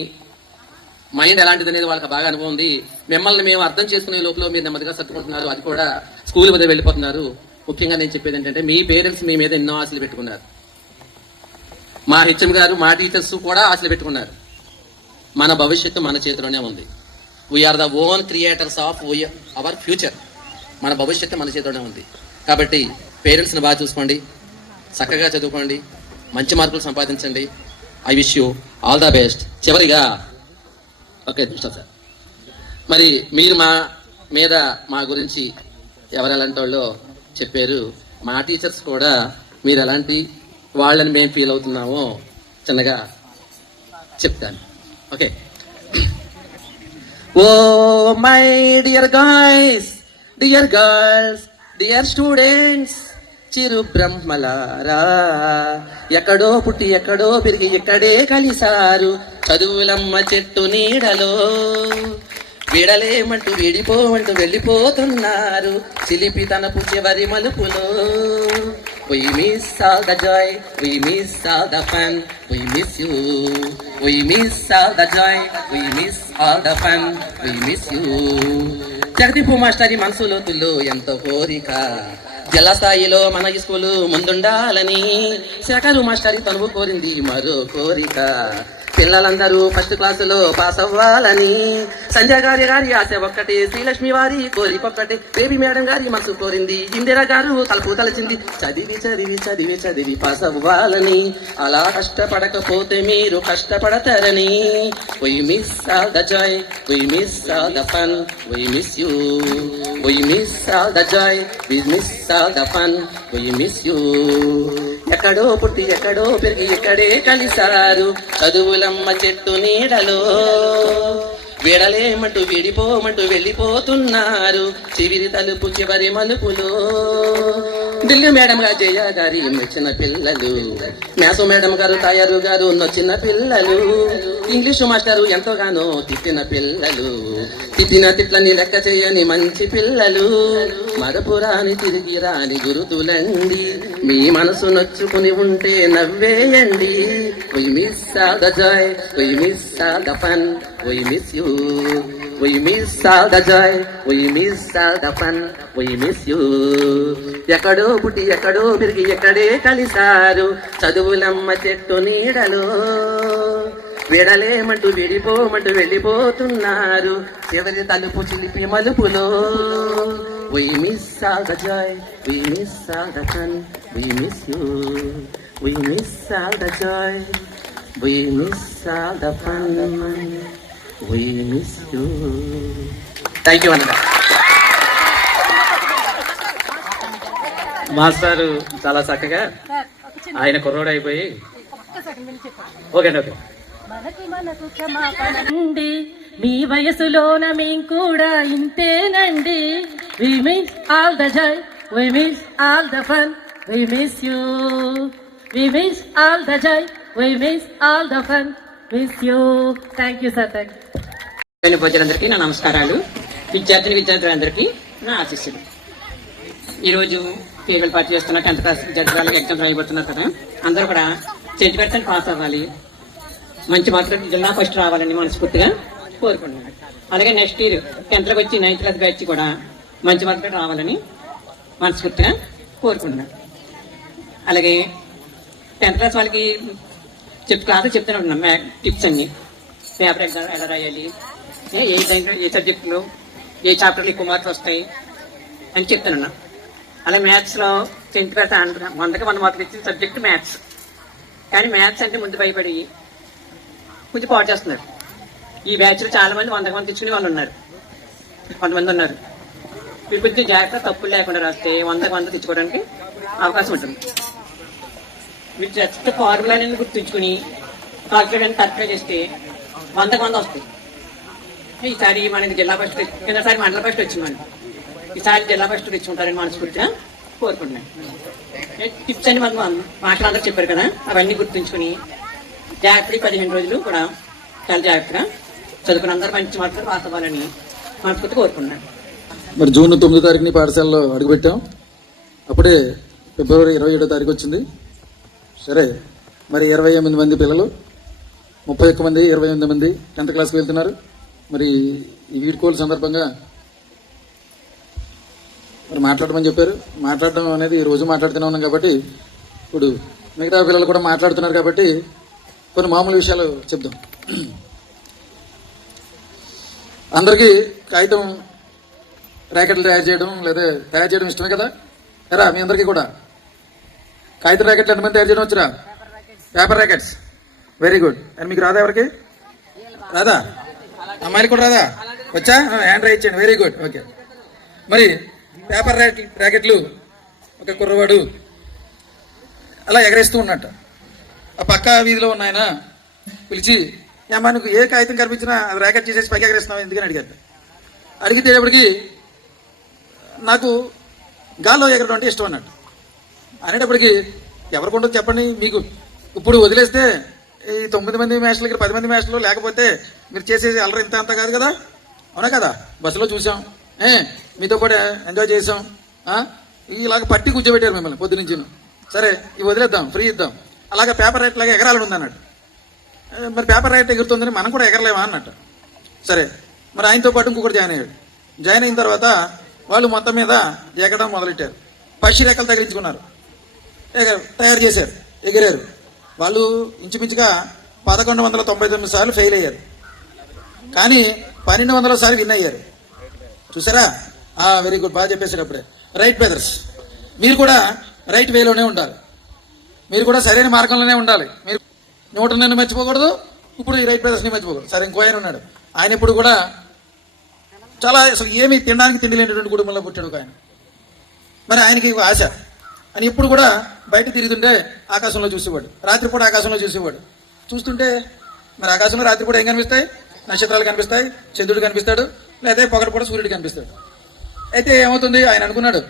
మైండ్ ఎలాంటిది అనేది వాళ్ళకి బాగా అనుభవం ఉంది. మిమ్మల్ని మేము అర్థం చేసుకునే లోపల మీరు నెమ్మదిగా సర్దుకుంటున్నారు. అది కూడా స్కూల్ వదిలి వెళ్ళిపోతున్నారు. ముఖ్యంగా నేను చెప్పేది ఏంటంటే, మీ పేరెంట్స్ మీ మీద ఎన్నో ఆశలు పెట్టుకున్నారు. మా హెచ్ఎం గారు, మా టీచర్స్ కూడా ఆశలు పెట్టుకున్నారు. మన భవిష్యత్తు మన చేతిలోనే ఉంది. We are the own creators of our future. మన భవిష్యత్తు మన చేతిలోనే ఉంది. కాబట్టి పేరెంట్స్ని బాగా చూసుకోండి, చక్కగా చదువుకోండి, మంచి మార్కులు సంపాదించండి. I wish you all the best. చివరిగా ఓకే సార్, మరి మీరు మా మీద మా గురించి ఎవరెలాంటి వాళ్ళు చెప్పారు. మా టీచర్స్ కూడా మీరు ఎలాంటి వాళ్ళని మేము ఫీల్ అవుతున్నామో చిన్నగా చెప్తాను. Okay. Oh my dear guys, dear girls, dear students, చిరు బ్రహ్మలారా, ఎక్కడో పుట్టి ఎక్కడో పెరిగి ఎక్కడే కలిసారు చదువులమ్మ చెట్టు నీడలో. విడలేమంటూ విడిపోమంటూ వెళ్ళిపోతున్నారు చిలిపి తనపు చివరి మలుపులో. We miss all the joy, we miss all the fun, we miss you. We miss all the joy, we miss all the fun, we miss you. జగదీపు మాస్టరీ మనసులో తుల్లో ఎంతో కోరిక, జిల్లా స్థాయిలో మన స్కూలు ముందుండాలని. శేఖరు మాస్టరీ తనువు కోరింది మరో కోరిక, పిల్లలందరూ ఫస్ట్ క్లాసులో పాస్ అవ్వాలని. సంజయ్ గారి ఆశ ఒక్కటే, శ్రీలక్ష్మి వారి కోరికొక్కటే, బేబీ మేడం గారి మనసు కోరింది, ఇందిరా గారు తలుపు తలచింది చదివి చదివి చదివి చదివి పాస్ అవ్వాలని. అలా కష్టపడకపోతే మీరు కష్టపడతారని. We miss all the joy, we miss all the fun, we miss you. We miss all the joy, we miss all the fun, we miss you. ఎక్కడో పుట్టి ఎక్కడో పెరిగి ఎక్కడే కలిసారు చదువులమ్మ చెట్టు నీడలో. విడలేమంటూ విడిపోమంటూ వెళ్ళిపోతున్నారు చివిరి తలుపు చివరి మలుపులో. ఢిల్లీ మేడం గారు, జయ గారి మెచ్చిన పిల్లలు, మ్యాథ్స్ మేడం గారు, తయారు గారు నొచ్చిన పిల్లలు, ఇంగ్లీషు మాస్టరు ఎంతోగానో తిట్టిన పిల్లలు, తిట్టిన తిట్లని లెక్క చేయని మంచి పిల్లలు, మరపురాని తిరిగి రాని గురుతులండి, మీ మనసు నొచ్చుకుని ఉంటే నవ్వేయండి. We miss all the joy, we miss all the fun, we miss you. We miss all the joy, we miss all the fun, we miss you. ఎక్కడో పుట్టి ఎక్కడో పెరిగి ఎక్కడే కలిసారు చదువులమ్మ చెట్టు నీడలో. విడలేమంటూ విడిపోమంటూ వెళ్ళిపోతున్నారు చివరి తలుపు చిలిపి మలుపులో. We miss all the joy, we miss all the fun, we miss you. We miss all the joy, we miss all the fun, we miss you. Thank you అన్న. మాస్టారు చాలా చక్కగా ఆయన కుర్రోడు అయిపోయి ఓకే ఓకే మనకు క్షమాపణండి, మీ వయసులోన మేం కూడా ఇంతేనండి. We miss all the joy, we miss all the fun, we miss you. We miss all the joy, we miss all the fun, miss you. Thank you sir. Thank you. ప్రజలందరికీ నా నమస్కారాలు. విద్యార్థులందరికీ నా ఆశీస్సులు. ఈరోజు ఫేర్వెల్ పార్టీ చేస్తున్న 10th class విద్యార్థులకు exams రాయబోతున్నారు కదా, అందరూ కూడా 70% పాస్ అవ్వాలి, మంచి మార్కులు జిల్లా ఫస్ట్ రావాలని మనస్ఫూర్తిగా కోరుకుంటున్నాను. అలాగే నెక్స్ట్ ఇయర్ 10th లోకి వచ్చి 9th క్లాస్ బ్యాచ్ కూడా మంచి మార్కులు రావాలని మనస్ఫూర్తిగా కోరుకుంటున్నాను. అలాగే 10th క్లాస్ వాళ్ళకి క్లాసులు చెప్తూనే ఉన్నాం టిప్స్ అన్ని పేపర్ ఎగ్జామ్ ఎలా రాయాలి, ఏ సబ్జెక్టులో ఏ చాప్టర్లు ఎక్కువ మార్క్స్ వస్తాయి అని చెప్తానన్నా. అలా మ్యాథ్స్లో 10th క్లాస్ 100కి 100 మార్కులు ఇచ్చిన సబ్జెక్ట్ మ్యాథ్స్. కానీ మ్యాథ్స్ అంటే ముందు భయపడి కొంచెం పాటు చేస్తున్నారు. ఈ బ్యాచ్లో చాలా మంది 100కి 100 తెచ్చుకునే వాళ్ళు ఉన్నారు, కొంతమంది ఉన్నారు. మీరు కొంచెం జాగ్రత్త తప్పులు లేకుండా రాస్తే 100కి 100 తెచ్చుకోవడానికి అవకాశం ఉంటుంది. మీరు జస్ట్ ఫార్ములాని గుర్తుంచుకుని కాల్కులేట్ కరెక్ట్గా చేస్తే 100కి 100 వస్తాయి. ఈసారి మనకి జిల్లా ఫస్ట్ కిందసారి మండల ఫస్ట్ వచ్చింది. మనం ఈసారి జిల్లా ఫస్ట్ తెచ్చుకుంటారని మనస్ఫూర్తిగా కోరుకుంటున్నాను. టిప్స్ అని మనం మాటలందరూ చెప్పారు కదా, అవన్నీ గుర్తుంచుకుని జాగ్రత్తగా 15 రోజులు కూడా చాలా జాగ్రత్తగా చదువుకుని అందరూ మంచి మార్కులు పాస్ అవ్వాలని మనస్ఫూర్తి కోరుకుంటున్నాను. మరి జూన్ 9వ తారీఖుని పాఠశాలలో అడుగుపెట్టాం. అప్పుడే ఫిబ్రవరి 27వ తారీఖు వచ్చింది. సరే, మరి 28 మంది పిల్లలు, 31 మంది, 28 మంది 10th క్లాస్కి వెళ్తున్నారు. మరి ఈ వీడ్కోలు సందర్భంగా మరి మాట్లాడమని చెప్పారు. మాట్లాడడం అనేది రోజు మాట్లాడుతూనే ఉన్నాం కాబట్టి ఇప్పుడు మిగతా పిల్లలు కూడా మాట్లాడుతున్నారు కాబట్టి కొన్ని మామూలు విషయాలు చెప్దాం. అందరికీ కాగితం ర్యాకెట్లు తయారు చేయడం ఇష్టమే కదా? ఎరా మీ అందరికీ కూడా కాగితం ర్యాకెట్లు ఎంతమంది తయారు చేయడం వచ్చురా? Paper rackets, very good. And మీకు రాదా? ఎవరికి రాదా? అమ్మాయిలు కూడా రాదా? వచ్చా? హ్యాండ్ రైట్ చేయండి, వెరీ గుడ్, ఓకే. మరి పేపర్ ర్యాకెట్లు ఒక కుర్రవాడు అలా ఎగరేస్తూ ఉన్నట్ట. ఆ పక్క వీధిలో ఉన్న ఆయన పిలిచి, అమ్మా నువ్వు ఏ కాగితం కనిపించినా ర్యాకెట్ చేసేసి పైకి ఎగరేస్తున్నావు ఎందుకని అడిగారు. అడిగితేటప్పటికి నాకు గాల్లో ఎగరడం అంటే ఇష్టం అన్నట్టు. అనేటప్పటికి ఎవరికి ఉండదు చెప్పండి, మీకు ఇప్పుడు వదిలేస్తే ఈ 9 మంది మ్యాచ్ల దగ్గర 10 మంది మ్యాచ్లు లేకపోతే మీరు చేసేసి అల్లరి ఇంత అంత కాదు కదా, అవునా కదా? బస్సులో చూసాం, మీతో కూడా ఎంజాయ్ చేసాం. ఇలాగ పట్టి కూర్చోబెట్టారు మిమ్మల్ని పొద్దు నుంచి. సరే ఇవి వదిలేద్దాం, ఫ్రీ ఇద్దాం. అలాగే పేపర్ రైట్ లాగా ఎగరాలని ఉంది అన్నట్టు. మరి పేపర్ రైట్ ఎగురుతుందని మనం కూడా ఎగరలేమా అన్నట్టు. సరే, మరి ఆయనతో పాటు ఇంకొకటి జాయిన్ అయ్యాడు. జాయిన్ అయిన తర్వాత వాళ్ళు మొత్తం మీద ఎగరడం మొదలెట్టారు. పక్షి రేఖలు తగిలించుకున్నారు, తయారు చేశారు, ఎగిరారు. వాళ్ళు ఇంచుమించుగా 1199 సార్లు ఫెయిల్ అయ్యారు, కానీ 1200 సార్లు విన్ అయ్యారు. చూసారా? వెరీ గుడ్, బాగా చెప్పేశారు అప్పుడే. రైట్ బ్రదర్స్, మీరు కూడా రైట్ వేలోనే ఉండాలి, మీరు కూడా సరైన మార్గంలోనే ఉండాలి. మీరు న్యూటన్ని మర్చిపోకూడదు, ఇప్పుడు ఈ రైట్ బ్రదర్స్ని మర్చిపోకూడదు. సరే, ఇంకో ఆయన ఉన్నాడు, ఆయన ఇప్పుడు కూడా చాలా అసలు ఏమీ తినడానికి తిండి లేనటువంటి కుటుంబంలో పుట్టాడు ఒక ఆయన. మరి ఆయనకి ఆశ అని ఇప్పుడు కూడా బయట తిరుగుతుంటే ఆకాశంలో చూసేవాడు, రాత్రిపూట ఆకాశంలో చూసేవాడు. చూస్తుంటే మరి ఆకాశంలో రాత్రిపూట ఏం కనిపిస్తాయి? నక్షత్రాలు కనిపిస్తాయి, చంద్రుడు కనిపిస్తాడు, లేదా పగటిపూట సూర్యుడు కనిపిస్తాడు. అయితే ఏమవుతుంది, ఆయన అనుకున్నాడు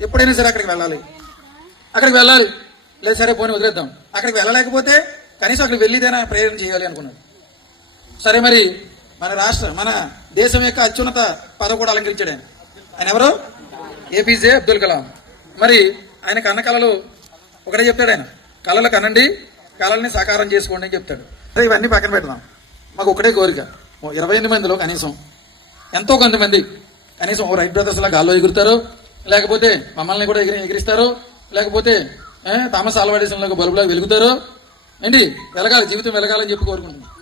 ఎప్పుడైనా సరే అక్కడికి వెళ్ళాలి, లేదు సరే పోనీ వదిలేద్దాం. అక్కడికి వెళ్ళలేకపోతే కనీసం అక్కడికి వెళ్ళిదేనా ప్రేరణ చేయాలి అనుకున్నాడు. సరే, మరి మన దేశం యొక్క అత్యున్నత పదవి కూడా అలంకరించాడు ఆయన. ఆయన ఎవరు? ఏపీజే అబ్దుల్ కలాం. మరి ఆయన కన్న కళలు ఒకటే చెప్తాడు ఆయన, కళలు కనండి, కళల్ని సాకారం చేసుకోండి అని చెప్తాడు. అదే ఇవన్నీ పక్కన పెడదాం. మాకు ఒకటే కోరిక, 28 మందిలో కనీసం ఎంతో కొంతమంది కనీసం ఓ రైట్ బ్రదర్స్ లా గాల్లో ఎగురుతారు, లేకపోతే మమ్మల్ని కూడా ఎగిరిస్తారు, లేకపోతే థామస్ ఆల్వా ఎడిసన్ లాగా బల్బులా వెలుగుతారు. ఏంటి వెలగాలి, జీవితం వెలగాలని చెప్పి కోరుకుంటున్నాం.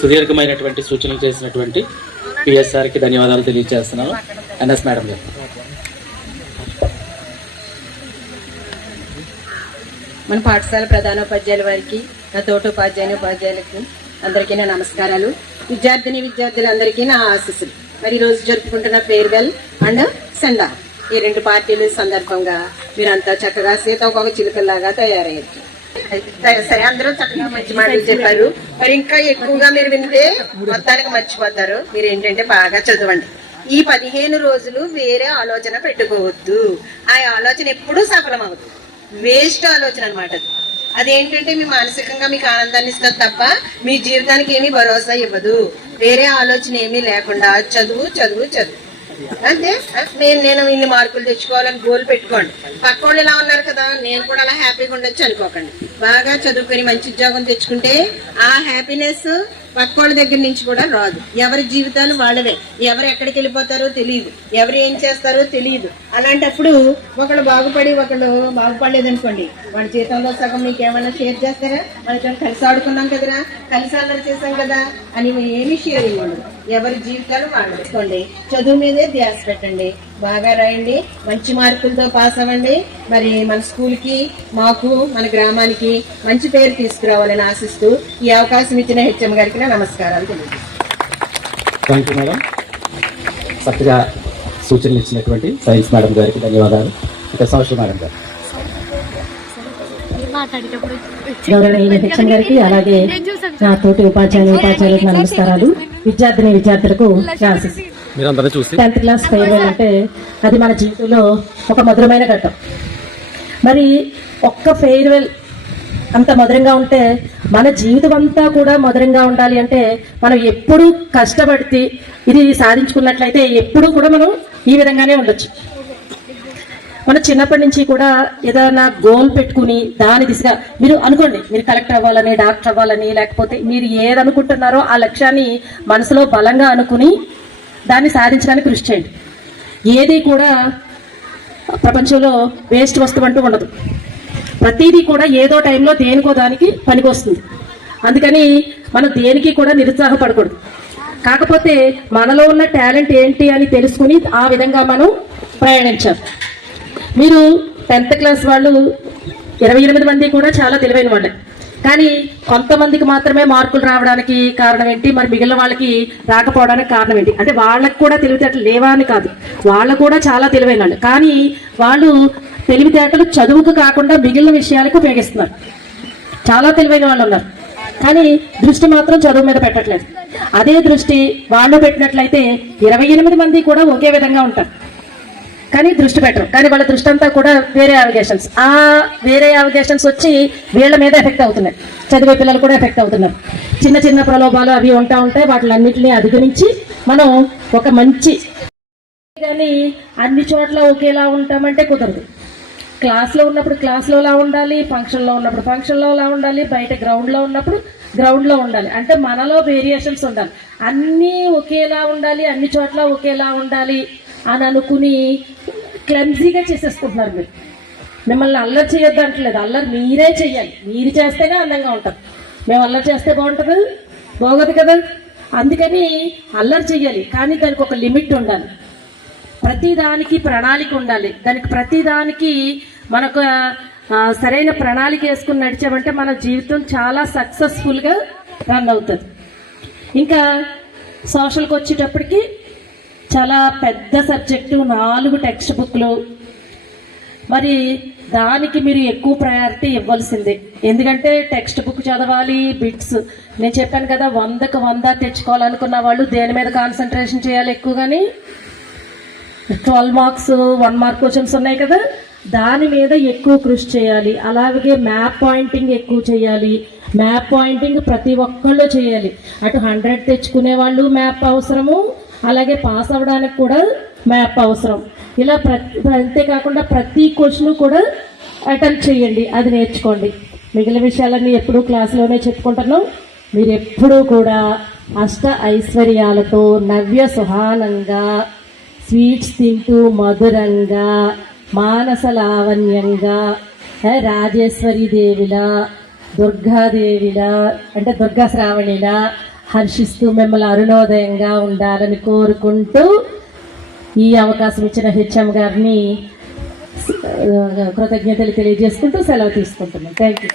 సుదీర్ఘమైనటువంటి సూచనలు చేసినటువంటి పిఎస్ఆర్కి ధన్యవాదాలు తెలియజేస్తున్నాను. ఎన్ఎస్ మేడం గారు. మన పాఠశాల ప్రధానోపాధ్యాయుల వారికి, నా తోటి ఉపాధ్యాయులకు అందరికీ నా నమస్కారాలు. విద్యార్థులందరికీ నా ఆశీస్సులు. మరి ఈ రోజు జరుపుకుంటున్న ఫేర్వెల్ అండ్ సెండ్ ఆఫ్, ఈ 2 పార్టీల సందర్భంగా మీరంతా చక్కగా సీతాకోక చిలుకల్లాగా తయారయ్యారు. సరే, అందరూ చక్కగా మంచి మాటలు చెప్పారు. మరి ఇంకా ఎక్కువగా మీరు వింటే మొత్తానికి మర్చిపోతారు. మీరు ఏంటంటే బాగా చదవండి. ఈ 15 రోజులు వేరే ఆలోచన పెట్టుకోవద్దు. ఆ ఆలోచన ఎప్పుడూ సఫలం అవుతుంది. వేస్ట్ ఆలోచన అనమాట. అదేంటంటే మీ మానసికంగా మీకు ఆనందాన్ని ఇస్తుంది తప్ప మీ జీవితానికి ఏమీ భరోసా ఇవ్వదు. వేరే ఆలోచన ఏమీ లేకుండా చదువు అంటే నేను ఇన్ని మార్కులు తెచ్చుకోవాలని గోల్ పెట్టుకోండి. పక్క వాళ్ళు ఎలా ఉన్నారు కదా, నేను కూడా అలా హ్యాపీగా ఉండొచ్చు అనుకోకండి. బాగా చదువుకొని మంచి ఉద్యోగం తెచ్చుకుంటే ఆ హ్యాపీనెస్ పక్కోళ్ళ దగ్గర నుంచి కూడా రాదు. ఎవరి జీవితాలు వాళ్ళవే, ఎవరు ఎక్కడికి వెళ్ళిపోతారో తెలియదు, ఎవరు ఏం చేస్తారో తెలియదు. అలాంటప్పుడు ఒకళ్ళు బాగుపడి ఒకళ్ళు బాగుపడలేదనుకోండి, వాళ్ళ జీవితంలో సగం మీకు ఏమైనా షేర్ చేస్తారా? మనకి కలిసి ఆడుకున్నాం కదరా, కలిసి అల్లరి చేసాం కదా అని ఏమి షేర్ ఇవ్వండి. ఎవరి జీవితాలు వాళ్ళుకోండి. చదువు మీదే ధ్యాస పెట్టండి, బాగా రాయండి, మంచి మార్కులతో పాస్ అవ్వండి. మరి మన స్కూల్కి, మాకు, మన గ్రామానికి మంచి పేరు తీసుకురావాలని ఆశిస్తూ ఈ అవకాశం ఇచ్చిన హెచ్ఎం గారికి నా నమస్కారాలు తెలియజేస్తాను. Thank you madam. చక్కగా సూచనలు ఇచ్చినటువంటి సైన్స్ మేడం గారికి ధన్యవాదాలు. ఇక సోషల్ మేడం గారు. గౌరవనీయ హెచ్ఎం గారికి, అలాగే నా తోటి ఉపాధ్యాయులకు నమస్కారాలు. విద్యార్థులకు క్లాసెస్ 10th క్లాస్ ఫేర్వెల్ అంటే అది మన జీవితంలో ఒక మధురమైన ఘట్టం. మరి ఒక్క ఫేర్వెల్ అంత మధురంగా ఉంటే మన జీవితం అంతా కూడా మధురంగా ఉండాలి అంటే మనం ఎప్పుడూ కష్టపడితే ఇది సాధించుకున్నట్లయితే ఎప్పుడూ కూడా మనం ఈ విధంగానే ఉండొచ్చు. మన చిన్నప్పటి నుంచి కూడా ఏదైనా గోల్ పెట్టుకుని దాని దిశగా మీరు అనుకోండి, మీరు కలెక్టర్ అవ్వాలని, డాక్టర్ అవ్వాలని, లేకపోతే మీరు ఏదనుకుంటున్నారో ఆ లక్ష్యాన్ని మనసులో బలంగా అనుకుని దాన్ని సాధించడానికి కృషి చేయండి. ఏది కూడా ప్రపంచంలో వేస్ట్ వస్తువు అంటూ ఉండదు. ప్రతిదీ కూడా ఏదో టైంలో దేనికో దానికి పనికి వస్తుంది. అందుకని మనం దేనికి కూడా నిరుత్సాహపడకూడదు. కాకపోతే మనలో ఉన్న టాలెంట్ ఏంటి అని తెలుసుకుని ఆ విధంగా మనం ప్రయాణించాలి. మీరు 10th క్లాస్ వాళ్ళు 28 మంది కూడా చాలా తెలివైన వాళ్ళే, కానీ కొంతమందికి మాత్రమే మార్కులు రావడానికి కారణం ఏంటి, మరి మిగిలిన వాళ్ళకి రాకపోవడానికి కారణం ఏంటి అంటే వాళ్ళకి కూడా తెలివితేటలు లేవా అని కాదు, వాళ్ళు కూడా చాలా తెలివైన వాళ్ళు, కానీ వాళ్ళు తెలివితేటలు చదువుకు కాకుండా మిగిలిన విషయాలకు ఉపయోగిస్తున్నారు. చాలా తెలివైన వాళ్ళు ఉన్నారు, కానీ దృష్టి మాత్రం చదువు మీద పెట్టట్లేదు. అదే దృష్టి వాళ్ళు పెట్టినట్లయితే 28 మంది కూడా ఒకే విధంగా ఉంటారు, కానీ దృష్టి పెట్టరు. కానీ వాళ్ళ దృష్టి అంతా కూడా వేరే అవగేషన్స్ వచ్చి వీళ్ళ మీద ఎఫెక్ట్ అవుతున్నాయి. చదివే పిల్లలు కూడా ఎఫెక్ట్ అవుతున్నారు. చిన్న చిన్న ప్రలోభాలు అవి ఉంటాయి. వాటిలన్నింటినీ అధిగమించి మనం ఒక మంచి, కానీ అన్ని చోట్ల ఒకేలా ఉంటామంటే కుదరదు. క్లాస్లో ఉన్నప్పుడు క్లాస్లోలా ఉండాలి, ఫంక్షన్లో ఉన్నప్పుడు ఫంక్షన్లోలా ఉండాలి, బయట గ్రౌండ్లో ఉన్నప్పుడు గ్రౌండ్లో ఉండాలి. అంటే మనలో వేరియేషన్స్ ఉండాలి. అన్నీ ఒకేలా ఉండాలి, అన్ని చోట్ల ఒకేలా ఉండాలి అని అనుకుని క్లమ్జీగా చేసేసుకుంటున్నారు. మీరు మిమ్మల్ని అల్లరి చేయొద్దు అంటలేదు, అల్లరి మీరే చెయ్యాలి. మీరు చేస్తేనే అందంగా ఉంటారు. మేము అల్లరి చేస్తే బాగుంటుంది, బాగోదు కదా. అందుకని అల్లరి చెయ్యాలి, కానీ దానికి ఒక లిమిట్ ఉండాలి. ప్రతిదానికి ప్రణాళిక ఉండాలి. దానికి ప్రతిదానికి మనకు సరైన ప్రణాళిక వేసుకుని నడిచామంటే మన జీవితం చాలా సక్సెస్ఫుల్గా రన్ అవుతుంది. ఇంకా సోషల్కి వచ్చేటప్పటికి చాలా పెద్ద సబ్జెక్టు, 4 టెక్స్ట్ బుక్లు. మరి దానికి మీరు ఎక్కువ ప్రయారిటీ ఇవ్వాల్సిందే. ఎందుకంటే టెక్స్ట్ బుక్ చదవాలి, బిట్స్ నేను చెప్పాను కదా, 100కి 100 తెచ్చుకోవాలనుకున్న వాళ్ళు దేని మీద కాన్సన్ట్రేషన్ చేయాలి ఎక్కువగాని, 12 మార్క్స్ 1 మార్క్ క్వశ్చన్స్ ఉన్నాయి కదా, దాని మీద ఎక్కువ కృషి చేయాలి. అలాగే మ్యాప్ పాయింటింగ్ ఎక్కువ చేయాలి. మ్యాప్ పాయింటింగ్ ప్రతి ఒక్కళ్ళు చేయాలి. అటు 100 తెచ్చుకునే వాళ్ళు మ్యాప్ అవసరము, అలాగే పాస్ అవ్వడానికి కూడా మ్యాప్ అవసరం. ఇలా అంతేకాకుండా ప్రతి క్వశ్చన్ కూడా అటెంప్ట్ చేయండి, అది నేర్చుకోండి. మిగిలిన విషయాలన్నీ ఎప్పుడూ క్లాసులోనే చెప్పుకుంటున్నాం. మీరు ఎప్పుడూ కూడా అష్ట ఐశ్వర్యాలతో నవ్య సుహానంగా, స్వీట్స్ తింటూ మధురంగా, మానస లావణ్యంగా, రాజేశ్వరి దేవిలా, దుర్గాదేవిలా అంటే దుర్గా శ్రావణిలా హర్షిస్తూ మిమ్మల్ని అరుణోదయంగా ఉండాలని కోరుకుంటూ ఈ అవకాశం ఇచ్చిన హెచ్ఎం గారిని కృతజ్ఞతలు తెలియజేసుకుంటూ సెలవు తీసుకుంటున్నాను. Thank you.